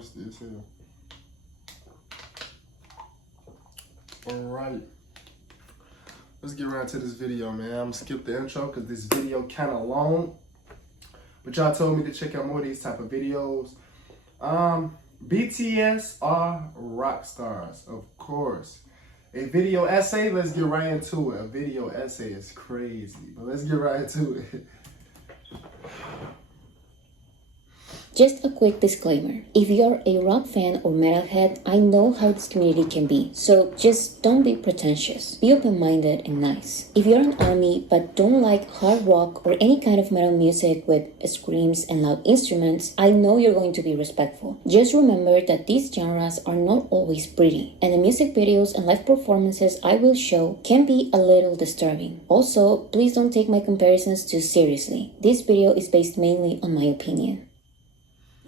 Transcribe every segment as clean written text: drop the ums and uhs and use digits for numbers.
thirsty as hell. Alright. Let's get right to this video, man. I'm gonna skip the intro because this video kind of long. But y'all told me to check out more of these type of videos. BTS are rock stars, of course. A video essay, let's get right into it. A video essay is crazy, but let's get right into it. Just a quick disclaimer. If you're a rock fan or metalhead, I know how this community can be, so just don't be pretentious. Be open-minded and nice. If you're an ARMY but don't like hard rock or any kind of metal music with screams and loud instruments, I know you're going to be respectful. Just remember that these genres are not always pretty, and the music videos and live performances I will show can be a little disturbing. Also, please don't take my comparisons too seriously. This video is based mainly on my opinion.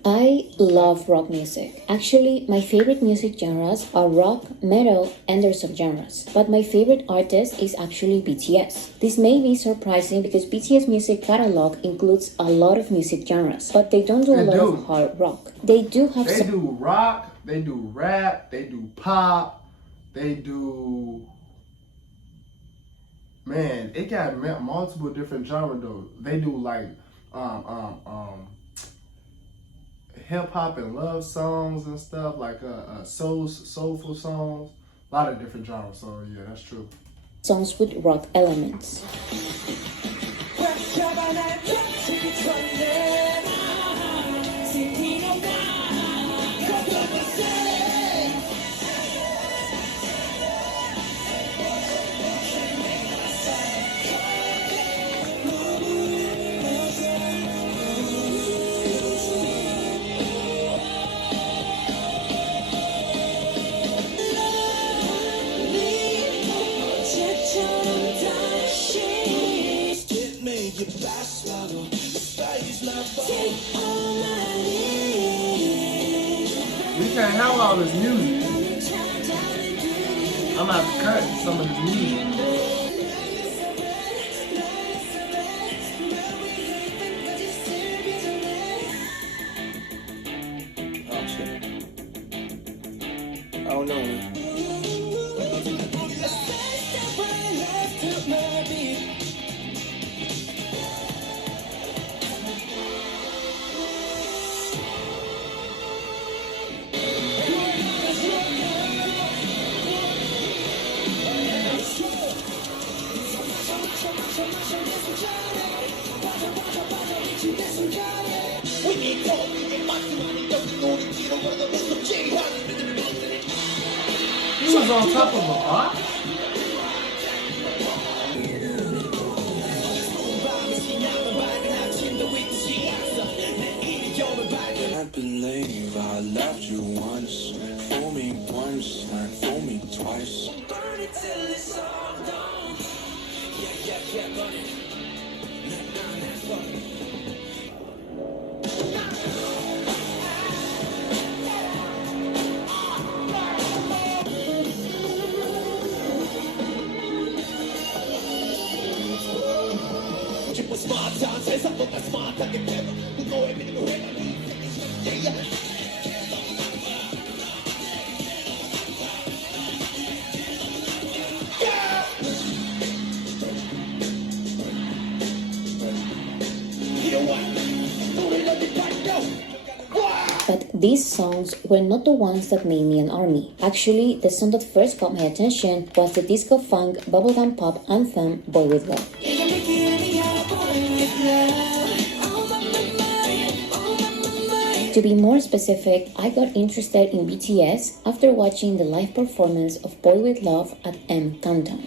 I love rock music. Actually, my favorite music genres are rock, metal, and there's subgenres. But my favorite artist is actually BTS. This may be surprising because BTS music catalog includes a lot of music genres, but they don't do a lot of hard rock. They do have They do rock, they do rap, they do pop, they do... Man, it got multiple different genres though. They do like hip-hop and love songs and stuff, like soulful songs, a lot of different genres, so yeah, that's true. Songs with rock elements. We can't have all this music. I'm gonna have to cut some of this music. Oh shit. I don't know. He was on top of a box? I believe I loved you once. Fool me once, and fool me twice. Burn it till it's all gone. Yeah, burn it. Fuck it. But these songs were not the ones that made me an ARMY. Actually, the song that first caught my attention was the disco funk bubblegum pop anthem Boy With Love. To be more specific, I got interested in BTS after watching the live performance of Boy With Love at M Countdown.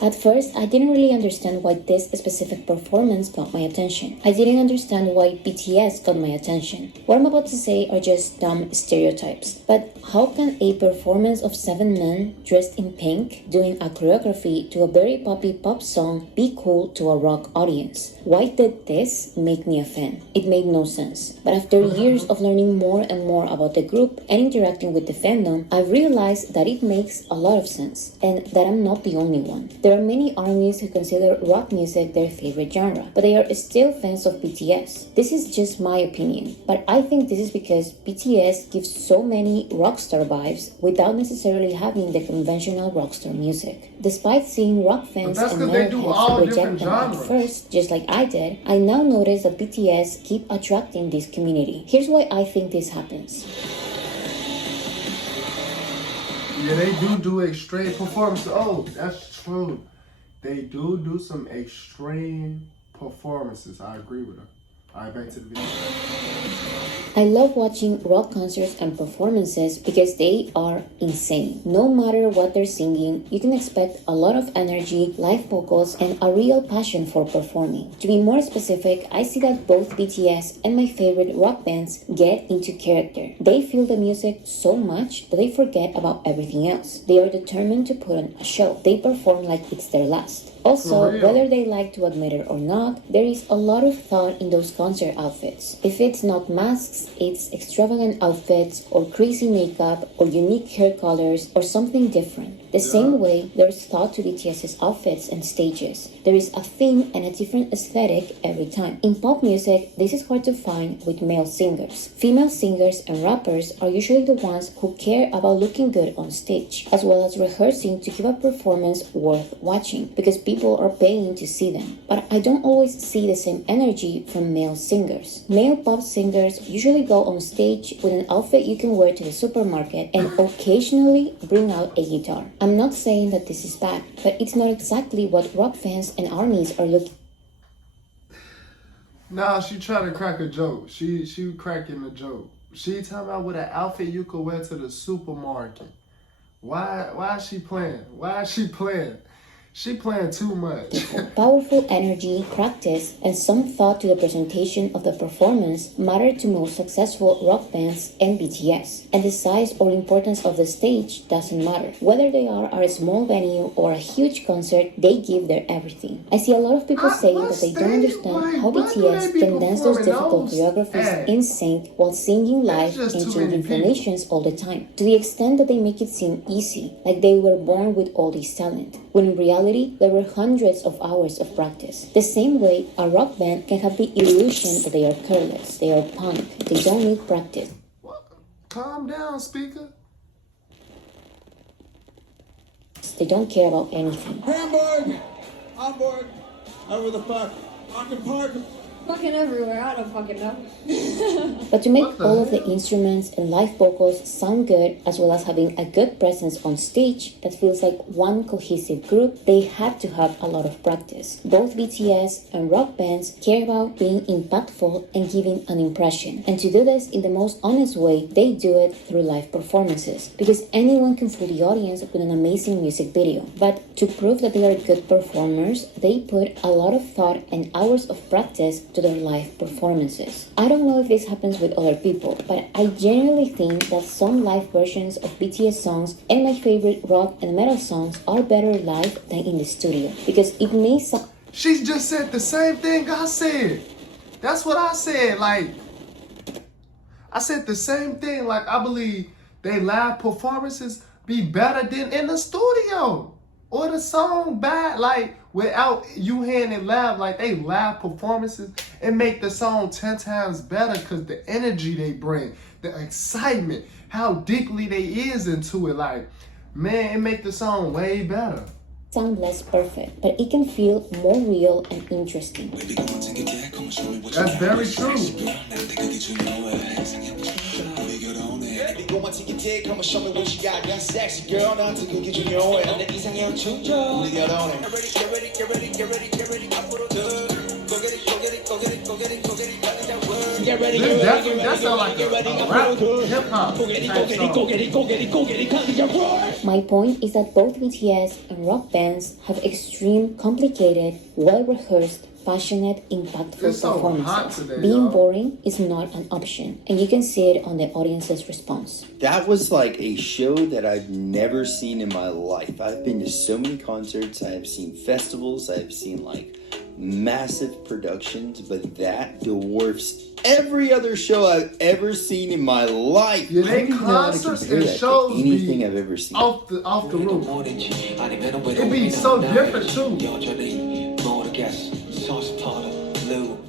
At first, I didn't really understand why this specific performance got my attention. I didn't understand why BTS got my attention. What I'm about to say are just dumb stereotypes. But how can a performance of 7 men dressed in pink doing a choreography to a very poppy pop song be cool to a rock audience? Why did this make me a fan? It made no sense. But after years of learning more and more about the group and interacting with the fandom, I realized that it makes a lot of sense and that I'm not the only one. There are many ARMYs who consider rock music their favorite genre, but they are still fans of BTS. This is just my opinion, but I think this is because BTS gives so many rockstar vibes without necessarily having the conventional rockstar music. Despite seeing rock fans and metalheads reject them at first, just like I did, I now notice that BTS keep attracting this community. Here's why I think this happens. Yeah, they do extreme performances. Oh, that's true. They do some extreme performances. I agree with her. Alright, back to the video. I love watching rock concerts and performances because they are insane. No matter what they're singing, you can expect a lot of energy, live vocals, and a real passion for performing. To be more specific, I see that both BTS and my favorite rock bands get into character. They feel the music so much that they forget about everything else. They are determined to put on a show. They perform like it's their last. Also, whether they like to admit it or not, there is a lot of thought in those concert outfits. If it's not masks, it's extravagant outfits or crazy makeup or unique hair colors or something different. The same way there's thought to BTS's outfits and stages. There is a theme and a different aesthetic every time. In pop music, this is hard to find with male singers. Female singers and rappers are usually the ones who care about looking good on stage, as well as rehearsing to give a performance worth watching, because people are paying to see them. But I don't always see the same energy from male singers. Male pop singers usually go on stage with an outfit you can wear to the supermarket and occasionally bring out a guitar. I'm not saying that this is bad, but it's not exactly what rock fans and ARMYs are looking. Nah, she trying to crack a joke. She cracking a joke. She talking about with an outfit you could wear to the supermarket. Why is she playing? Why is she playing? She playing too much. Powerful energy, practice, and some thought to the presentation of the performance matter to most successful rock bands and BTS. And the size or importance of the stage doesn't matter. Whether they are at a small venue or a huge concert, they give their everything. I see a lot of people saying that they don't understand how BTS can dance those difficult choreographies in sync while singing live and changing formations all the time, to the extent that they make it seem easy, like they were born with all this talent, when in reality, there were hundreds of hours of practice. The same way a rock band can have the illusion that they are careless, they are punk, they don't need practice. What? Calm down, speaker. They don't care about anything. Hamburg! Hamburg! Over the fuck. Fucking park. Fucking everywhere, I don't fucking know. But to make all of the instruments and live vocals sound good, as well as having a good presence on stage that feels like one cohesive group, they had to have a lot of practice. Both BTS and rock bands care about being impactful and giving an impression. And to do this in the most honest way, they do it through live performances. Because anyone can fool the audience with an amazing music video. But to prove that they are good performers, they put a lot of thought and hours of practice to their live performances. I don't know if this happens with other people, but I genuinely think that some live versions of BTS songs and my favorite rock and metal songs are better live than in the studio, because it may sound... She just said the same thing I said. That's what I said. Like, I said the same thing. Like, I believe they live performances be better than in the studio. Or the song bad, like, without you hearing it live, like, they live performances and make the song 10 times better because the energy they bring, the excitement, how deeply they is into it, like, man, it make the song way better. Sound less perfect, but it can feel more real and interesting. That's very true. Go to your dick, come and show me what you got. Young sexy girl, now to go get you your own. And the 이상형 충전. 우리 get on it. Get ready, get ready, get ready, get ready. 앞으로 더. Go get it, go get it, go get it, go get it, go get it. that word. Get ready, get ready, That sound like a rap hip hop. My point is that both BTS and rock bands have extreme, complicated, well-rehearsed passionate, impactful It's so hot performances. today, Being y'all. boring is not an option, and you can see it on the audience's response. That was like a show that I've never seen in my life. I've been to so many concerts, I have seen festivals, I have seen like massive productions, but that dwarfs every other show I've ever seen in my life. Yeah, I they don't even know how to concerts compare and that to shows anything be I've ever seen. off the roof. It be so different too.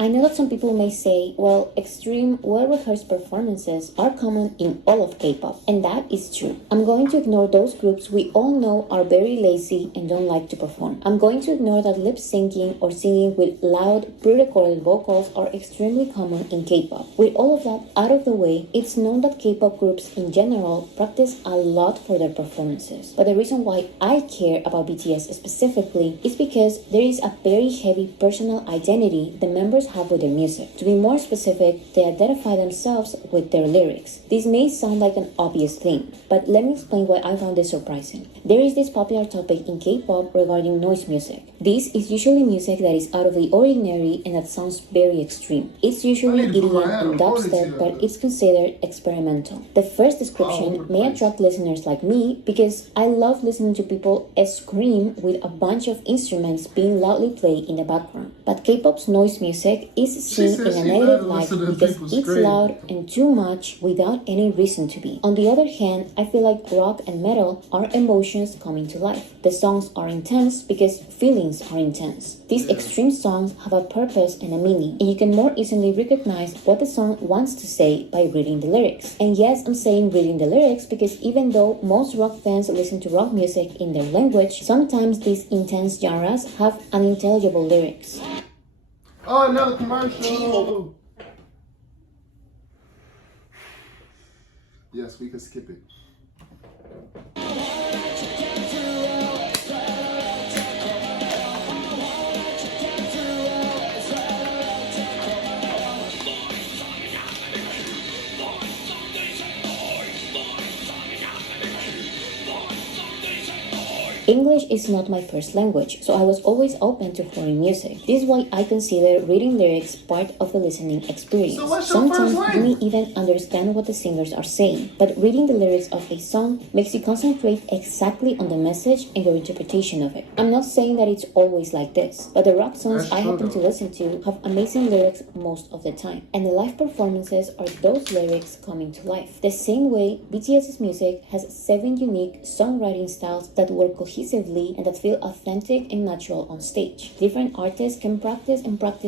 I know that some people may say, well, extreme, well-rehearsed performances are common in all of K-pop, and that is true. I'm going to ignore those groups we all know are very lazy and don't like to perform. I'm going to ignore that lip-syncing or singing with loud, pre-recorded vocals are extremely common in K-pop. With all of that out of the way, it's known that K-pop groups in general practice a lot for their performances. But the reason why I care about BTS specifically is because there is a very heavy personal identity the members have with their music. To be more specific, they identify themselves with their lyrics. This may sound like an obvious thing, but let me explain why I found this surprising. There is this popular topic in K-pop regarding noise music. This is usually music that is out of the ordinary and that sounds very extreme. It's usually EDM and dubstep, but it's considered experimental. The first description may attract listeners like me because I love listening to people scream with a bunch of instruments being loudly played in the background. But K-pop's noise music is seen in a negative light because it's loud and too much without any reason to be. On the other hand, I feel like rock and metal are emotions coming to life. The songs are intense because feelings are intense. These extreme songs have a purpose and a meaning, and you can more easily recognize what the song wants to say by reading the lyrics. And yes, I'm saying reading the lyrics because even though most rock fans listen to rock music in their language, sometimes these intense genres have unintelligible lyrics. Oh, another commercial. Yes, we can skip it. English is not my first language, so I was always open to foreign music. This is why I consider reading lyrics part of the listening experience. So what's your Sometimes first you may language? even understand what the singers are saying, but reading the lyrics of a song makes you concentrate exactly on the message and your interpretation of it. I'm not saying that it's always like this, but the rock songs That's I true, happen to though. listen to have amazing lyrics most of the time, and the live performances are those lyrics coming to life. The same way BTS's music has 7 unique songwriting styles that work cohesively and that feel authentic and natural on stage. Different artists can practice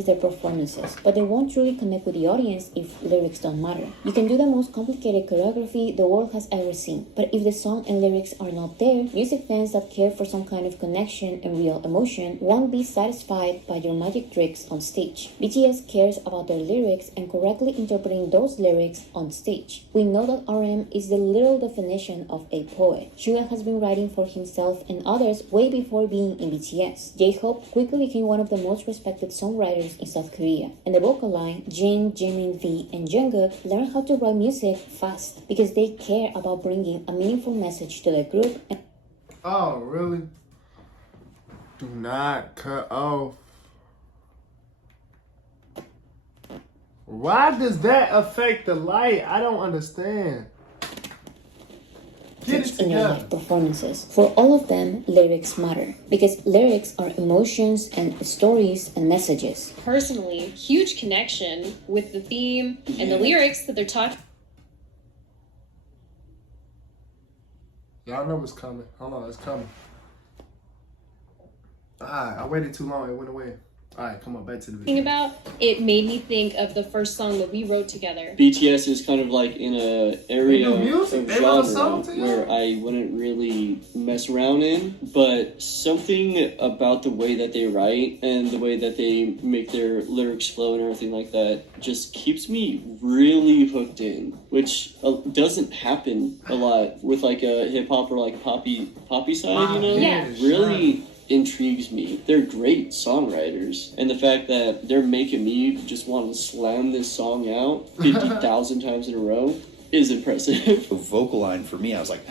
their performances, but they won't truly connect with the audience if lyrics don't matter. You can do the most complicated choreography the world has ever seen, but if the song and lyrics are not there, music fans that care for some kind of connection and real emotion won't be satisfied by your magic tricks on stage. BTS cares about their lyrics and correctly interpreting those lyrics on stage. We know that RM is the literal definition of a poet. Suga has been writing for himself and others way before being in BTS. J-Hope quickly became one of the most respected songwriters in South Korea, and the vocal line, Jin, Jimin, V, and Jungkook learned how to write music fast because they care about bringing a meaningful message to the group. Oh, really? Do not cut off. Why does that affect the light? I don't understand. Get it In their together. live performances. For all of them, lyrics matter because lyrics are emotions and stories and messages. Personally, huge connection with the theme and the lyrics that they're talking. Y'all know what's coming. Hold on, it's coming. I waited too long. It went away. Alright, come on, back to the video. About it made me think of the first song that we wrote together. BTS is kind of like in a area They do music? of They wrote a genre song together? where I wouldn't really mess around in, but something about the way that they write and the way that they make their lyrics flow and everything like that just keeps me really hooked in, which doesn't happen a lot with like a hip hop or like poppy side, you know? Yeah. Really intrigues me. They're great songwriters, and the fact that they're making me just want to slam this song out 50,000 times in a row is impressive. The vocal line for me, I was like,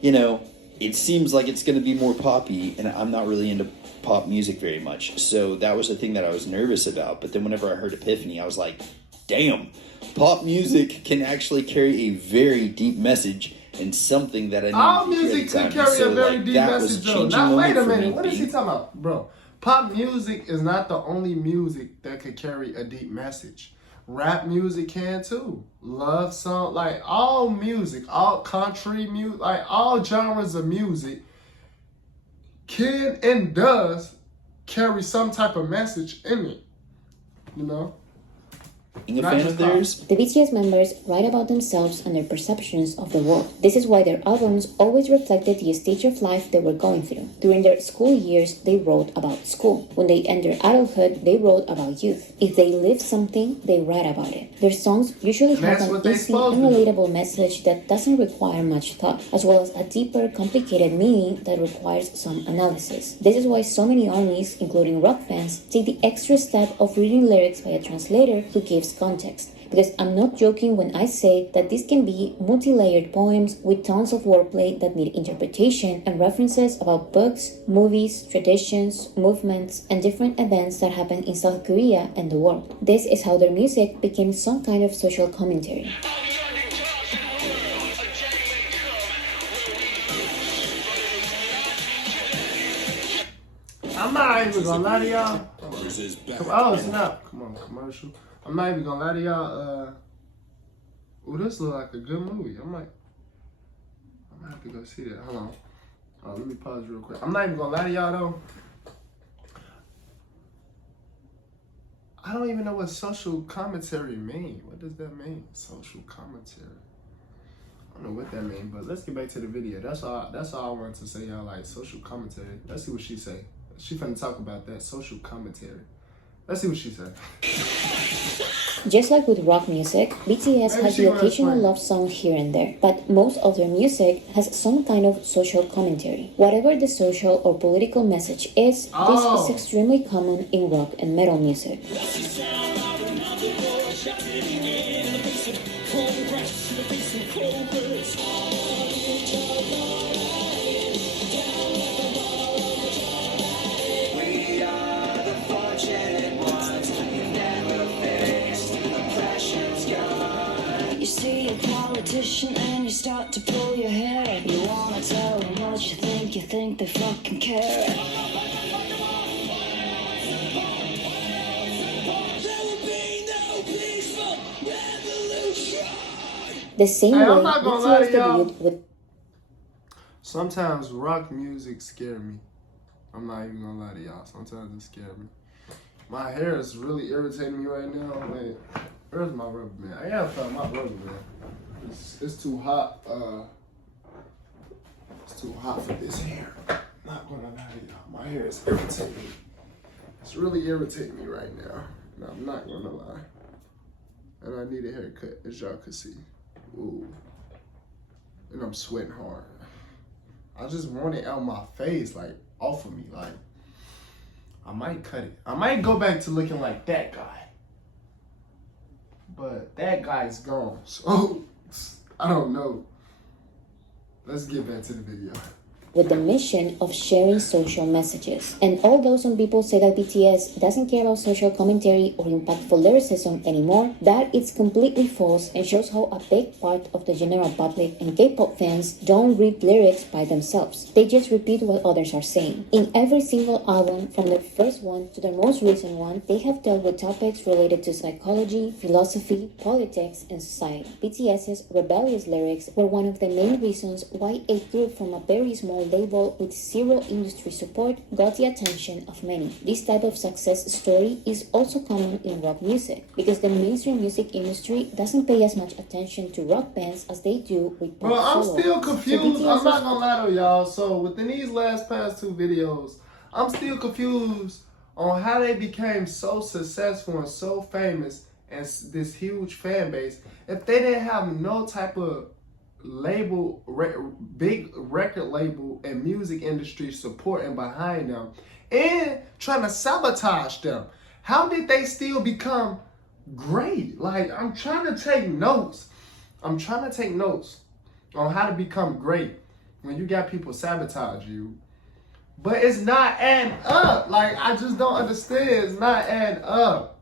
you know, it seems like it's going to be more poppy, and I'm not really into pop music very much. So that was the thing that I was nervous about. But then whenever I heard Epiphany, I was like, damn, pop music can actually carry a very deep message and something that I need All to hear music at the can time. carry So, a very like, deep that was message, a though. changing Now, wait moment a for minute. me, What is he being- talking about? Bro, pop music is not the only music that could carry a deep message. Rap music can too. Love song, like all music, all country music, like all genres of music can and does carry some type of message in it. You know? Being a Not fan just of theirs, The BTS members write about themselves and their perceptions of the world. This is why their albums always reflected the stage of life they were going through. During their school years, they wrote about school. When they entered adulthood, they wrote about youth. If they lived something, they write about it. Their songs usually And that's have what an they easy supposed and to do. relatable message that doesn't require much thought, as well as a deeper, complicated meaning that requires some analysis. This is why so many armies, including rock fans, take the extra step of reading lyrics by a translator who gives context. Because I'm not joking when I say that this can be multi-layered poems with tons of wordplay that need interpretation and references about books, movies, traditions, movements, and different events that happen in South Korea and the world. This is how their music became some kind of social commentary. I'm not even gonna lie to y'all. Oh, snap. Come on, commercial. I'm not even gonna lie to y'all. Oh, this look like a good movie. I'm gonna have to go see that. Hold on. Let me pause real quick. I'm not even gonna lie to y'all though. I don't even know what social commentary mean. What does that mean? Social commentary. I don't know what that means, but let's get back to the video. That's all I wanted to say, y'all. Like social commentary. Let's see what she say. She finna talk about that social commentary. Let's see what she said. Just like with rock music, BTS has the occasional love song here and there, but most of their music has some kind of social commentary. Whatever the social or political message is, this is extremely common in rock and metal music. And you start to pull your hair. You wanna tell them what you think they fucking care. The same way BTS debuted with. Sometimes rock music scare me. I'm not even gonna lie to y'all. Sometimes it scares me. My hair is really irritating me right now. Wait, where's my rubber band? I gotta find my rubber band. It's too hot. It's too hot for this hair. Not gonna lie to y'all. My hair is irritating me. It's really irritating me right now. No, I'm not gonna lie. And I need a haircut, as y'all can see. Ooh. And I'm sweating hard. I just want it out my face, like off of me. Like, I might cut it. I might go back to looking like that guy. But that guy's gone. So I don't know. Let's get back to the video. With the mission of sharing social messages. And although some people say that BTS doesn't care about social commentary or impactful lyricism anymore, that is completely false and shows how a big part of the general public and K-pop fans don't read lyrics by themselves. They just repeat what others are saying. In every single album, from their first one to their most recent one, they have dealt with topics related to psychology, philosophy, politics, and society. BTS's rebellious lyrics were one of the main reasons why a group from a very small label with zero industry support got the attention of many. This type of success story is also common in rock music because the mainstream music industry doesn't pay as much attention to rock bands as they do with pop Bro, I'm solos. still confused. So I'm not gonna lie to y'all. So within these past two videos, I'm still confused on how they became so successful and so famous and this huge fan base if they didn't have no type of label, big record label and music industry supporting behind them and trying to sabotage them. How did they still become great? Like, I'm trying to take notes. I'm trying to take notes on how to become great when you got people sabotage you, but it's not adding up. Like, I just don't understand. It's not adding up.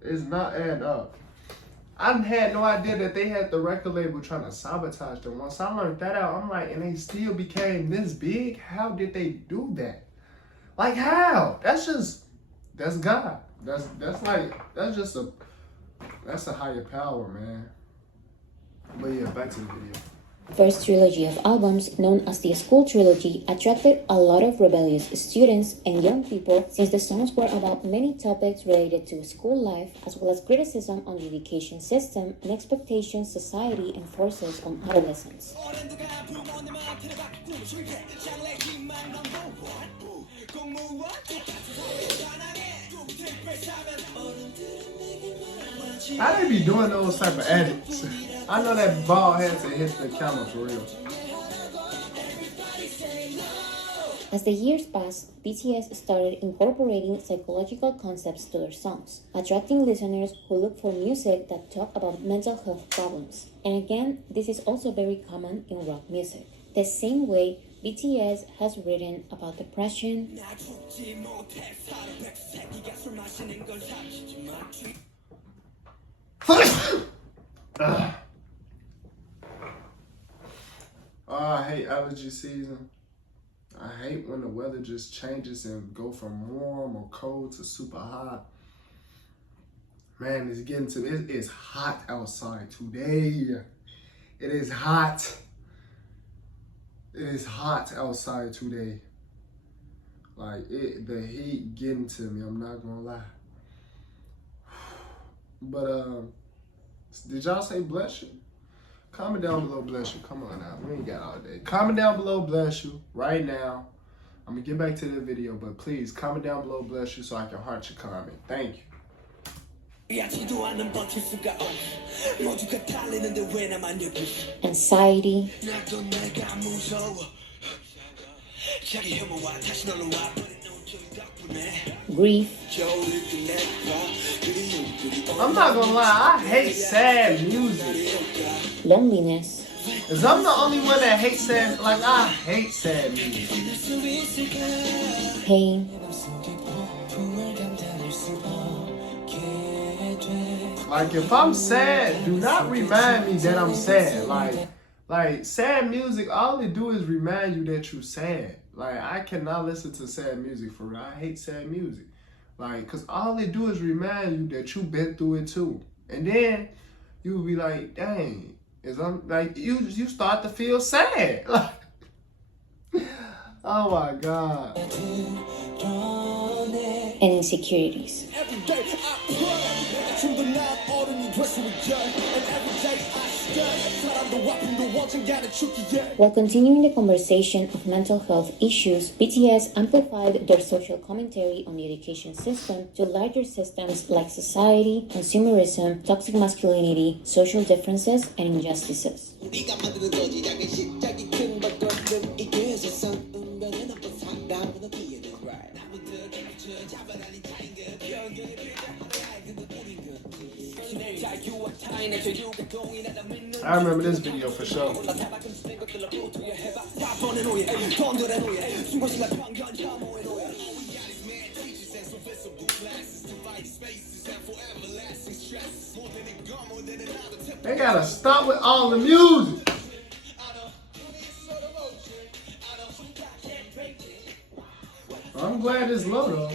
It's not adding up. I had no idea that they had the record label trying to sabotage them. Once I learned that out, I'm like, and they still became this big? How did they do that? Like, how? That's God. That's a higher power, man. But yeah, back to the video. First trilogy of albums, known as the School Trilogy, attracted a lot of rebellious students and young people since the songs were about many topics related to school life, as well as criticism on the education system and expectations society enforces on adolescents. How they be doing those type of edits? I know that ball had to hit the camera for real. As the years passed, BTS started incorporating psychological concepts to their songs, attracting listeners who look for music that talk about mental health problems. And again, this is also very common in rock music. The same way BTS has written about depression, I hate allergy season. I hate when the weather just changes and go from warm or cold to super hot. Man, it's getting to it is hot outside today. It is hot. It is hot outside today. Like the heat getting to me. I'm not gonna lie. But did y'all say bless you? Comment down below, bless you. Come on now, we ain't got all day. Comment down below, bless you, right now. I'm gonna get back to the video, but please comment down below, bless you, so I can heart your comment. Thank you. anxiety, grief, I'm not gonna lie, I hate sad music. loneliness, Cause I'm the only one that hates sad, like I hate sad music. pain, Like if I'm sad, do not remind me that I'm sad. Like sad music, all it do is remind you that you're sad. Like I cannot listen to sad music for real. I hate sad music. Like, cause all it do is remind you that you've been through it too. And then you will be like, dang, you start to feel sad. Like, oh my God. and insecurities. While continuing the conversation of mental health issues, BTS amplified their social commentary on the education system to larger systems like society, consumerism, toxic masculinity, social differences, and injustices. I remember this video for sure. They gotta stop with all the music. I'm glad it's low though.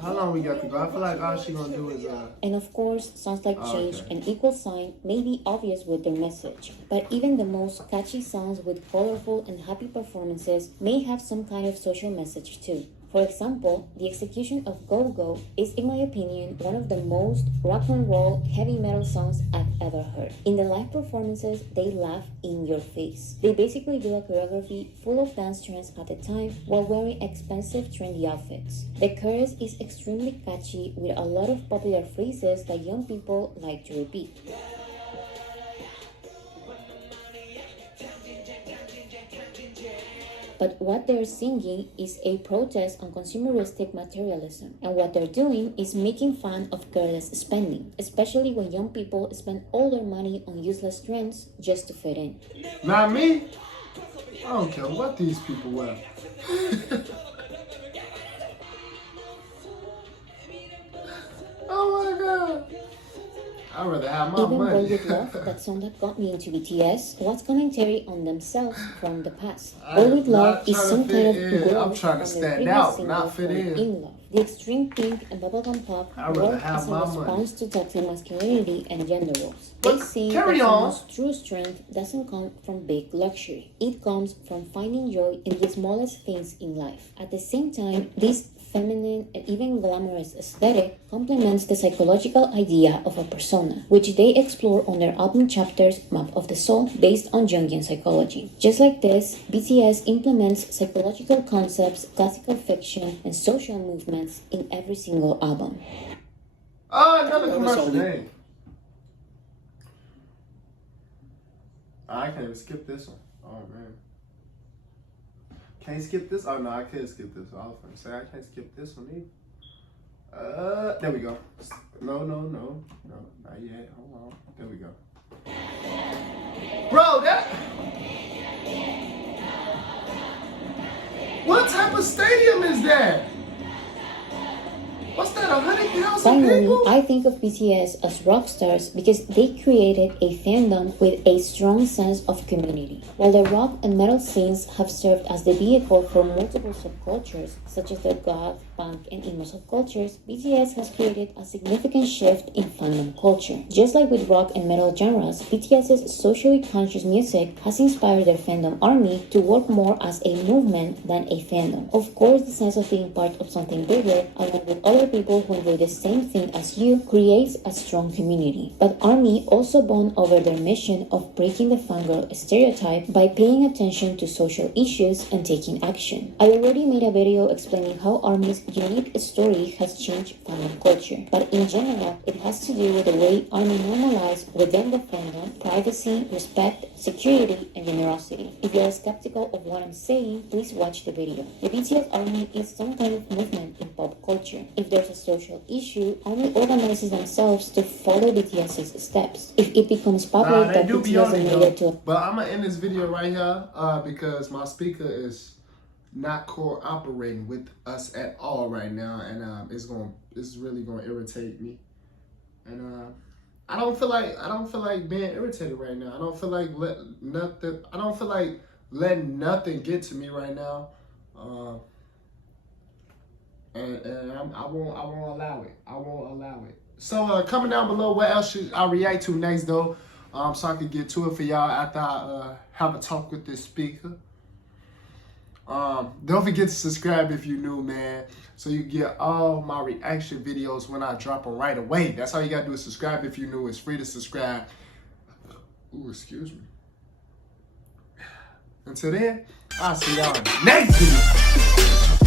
How long we got to go? I feel like all she gonna do is And of course, songs like Change okay. and Equal Sign may be obvious with their message, but even the most catchy songs with colorful and happy performances may have some kind of social message too. For example, the execution of Go Go is, in my opinion, one of the most rock and roll heavy metal songs I've ever heard. In the live performances, they laugh in your face. They basically do a choreography full of dance trends at the time while wearing expensive trendy outfits. The chorus is extremely catchy with a lot of popular phrases that young people like to repeat. But what they're singing is a protest on consumeristic materialism. And what they're doing is making fun of careless spending, especially when young people spend all their money on useless trends just to fit in. Not me. I don't care what these people wear. Oh my god. I'd rather have my Even Boy money. With Love, that song that got me into BTS, was commentary on themselves from the past. I'm Boy With not Love is trying to some fit kind of in. growth I'm trying to from stand their out, previous not single fit from in. Love. The extreme pink and bubblegum pop I'd rather work have as a my response to toxic masculinity and gender roles. They But say carry that on. someone's true strength doesn't come from big luxury. It comes from finding joy in the smallest things in life. At the same time, this feminine and even glamorous aesthetic complements the psychological idea of a persona, which they explore on their album chapters Map of the Soul based on Jungian psychology. Just like this, BTS implements psychological concepts, classical fiction, and social movements in every single album. Oh, another commercial name. I can't even skip this one. Oh man. Can't skip this? Oh no, I can't skip this. I was gonna say I can't skip this one either. There we go. No, not yet. Hold on. There we go. Bro, that. What type of stadium is that? What's that? 100,000 Finally, people? Oh. I think of BTS as rock stars because they created a fandom with a strong sense of community. While the rock and metal scenes have served as the vehicle for multiple subcultures, such as the goth, punk, and emo subcultures, BTS has created a significant shift in fandom culture. Just like with rock and metal genres, BTS's socially conscious music has inspired their fandom army to work more as a movement than a fandom. Of course, the sense of being part of something bigger, along with other people who enjoy the same thing as you, creates a strong community. But ARMY also bond over their mission of breaking the fangirl stereotype by paying attention to social issues and taking action. I already made a video explaining how ARMY's unique story has changed fandom culture, but in general, it has to do with the way ARMY normalized within the fandom privacy, respect, security, and generosity. If you are skeptical of what I'm saying, please watch the video. The BTS ARMY is some kind of movement in pop culture. If there's a social issue, ARMY organizes themselves to follow BTS's steps. If it becomes public They that do be BTS on it admitted though. to But I'm gonna end this video right here because my speaker is not cooperating with us at all right now, and it's really gonna irritate me. And I don't feel like being irritated right now. I don't feel like letting nothing get to me right now. And I won't allow it. I won't allow it. So comment down below what else should I react to next though, so I can get to it for y'all after I have a talk with this speaker. Don't forget to subscribe if you're new, man, so you get all my reaction videos when I drop them right away. That's all you gotta do is subscribe if you're new. It's free to subscribe. Ooh, excuse me. Until then, I'll see y'all next video.